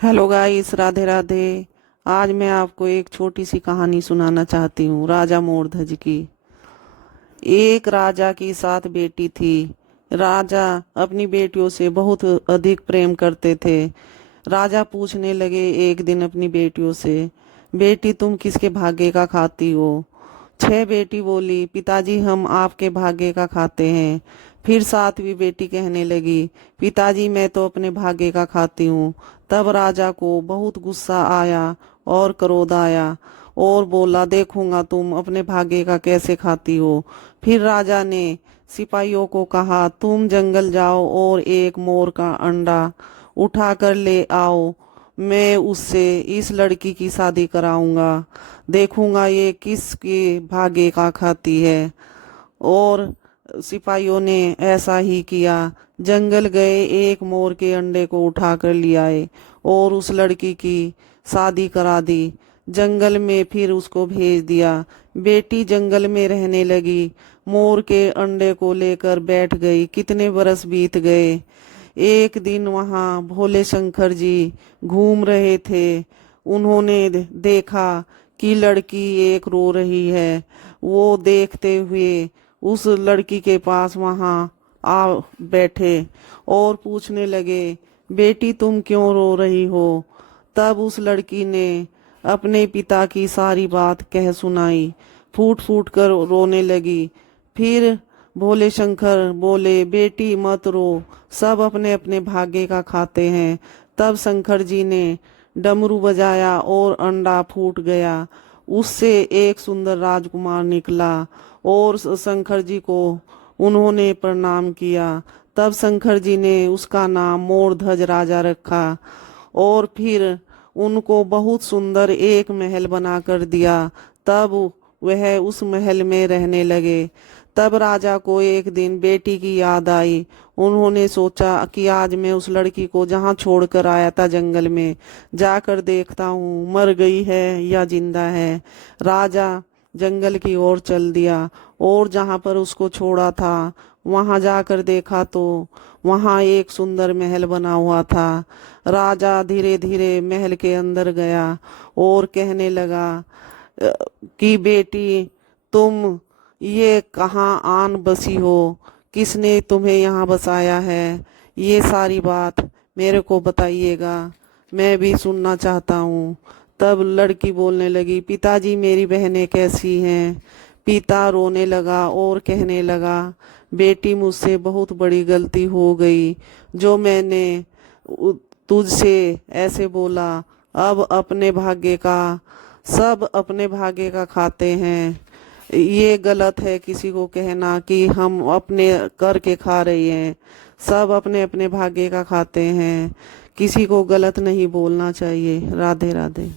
Hello guys, Radhe Radhe. आज मैं आपको एक छोटी सी कहानी सुनाना चाहती हूँ, राजा मोरध्वज की। एक राजा की 7 बेटी थी। राजा अपनी बेटियों से बहुत अधिक प्रेम करते थे। राजा पूछने लगे एक दिन अपनी बेटियों से, बेटी तुम किसके भाग्य का खाती हो? 6 बेटी बोली, पिताजी हम आपके भाग्य का खाते हैं। फिर 7वीं बेटी कहने लगी, पिताजी मैं तो अपने भाग्य का खाती हूँ। तब राजा को बहुत गुस्सा आया और क्रोध आया और बोला, देखूंगा तुम अपने भाग्य का कैसे खाती हो। फिर राजा ने सिपाहियों को कहा, तुम जंगल जाओ और एक मोर का अंडा उठा कर ले आओ। मैं उससे इस लड़की की शादी कराऊंगा, देखूंगा ये किसके भाग्य का खाती है। और सिपाहियों ने ऐसा ही किया। जंगल गए, एक मोर के अंडे को उठा कर ले आए और उस लड़की की शादी करा दी। जंगल में फिर उसको भेज दिया। बेटी जंगल में रहने लगी, मोर के अंडे को लेकर बैठ गई। कितने बरस बीत गए। एक दिन वहां भोले शंकर जी घूम रहे थे। उन्होंने देखा कि लड़की एक रो रही है। वो देखते हुए उस लड़की के पास वहां आ बैठे और पूछने लगे, बेटी तुम क्यों रो रही हो? तब उस लड़की ने अपने पिता की सारी बात कह सुनाई, फूट फूट कर रोने लगी। फिर भोले शंकर बोले, बेटी मत रो, सब अपने अपने भाग्य का खाते हैं। तब शंकर जी ने डमरू बजाया और अंडा फूट गया। उससे एक सुंदर राजकुमार निकला और शंकर जी को उन्होंने प्रणाम किया। तब शंकर जी ने उसका नाम मोरध्वज राजा रखा और फिर उनको बहुत सुंदर एक महल बना कर दिया। तब वह उस महल में रहने लगे। तब राजा को एक दिन बेटी की याद आई। उन्होंने सोचा कि आज मैं उस लड़की को जहाँ छोड़कर आया था जंगल में जाकर देखता हूँ, मर गई है या जिंदा है। राजा जंगल की ओर चल दिया और जहाँ पर उसको छोड़ा था वहां जाकर देखा तो वहां एक सुंदर महल बना हुआ था। राजा धीरे धीरे महल के अंदर गया और कहने लगा कि बेटी तुम ये कहाँ आन बसी हो? किसने तुम्हें यहाँ बसाया है? ये सारी बात मेरे को बताइएगा, मैं भी सुनना चाहता हूँ। तब लड़की बोलने लगी, पिताजी मेरी बहनें कैसी हैं? पिता रोने लगा और कहने लगा, बेटी मुझसे बहुत बड़ी गलती हो गई जो मैंने तुझसे ऐसे बोला। अब अपने भाग्य का, सब अपने भाग्य का खाते हैं। ये गलत है किसी को कहना कि हम अपने करके खा रहे हैं। सब अपने अपने भाग्य का खाते हैं, किसी को गलत नहीं बोलना चाहिए। राधे राधे।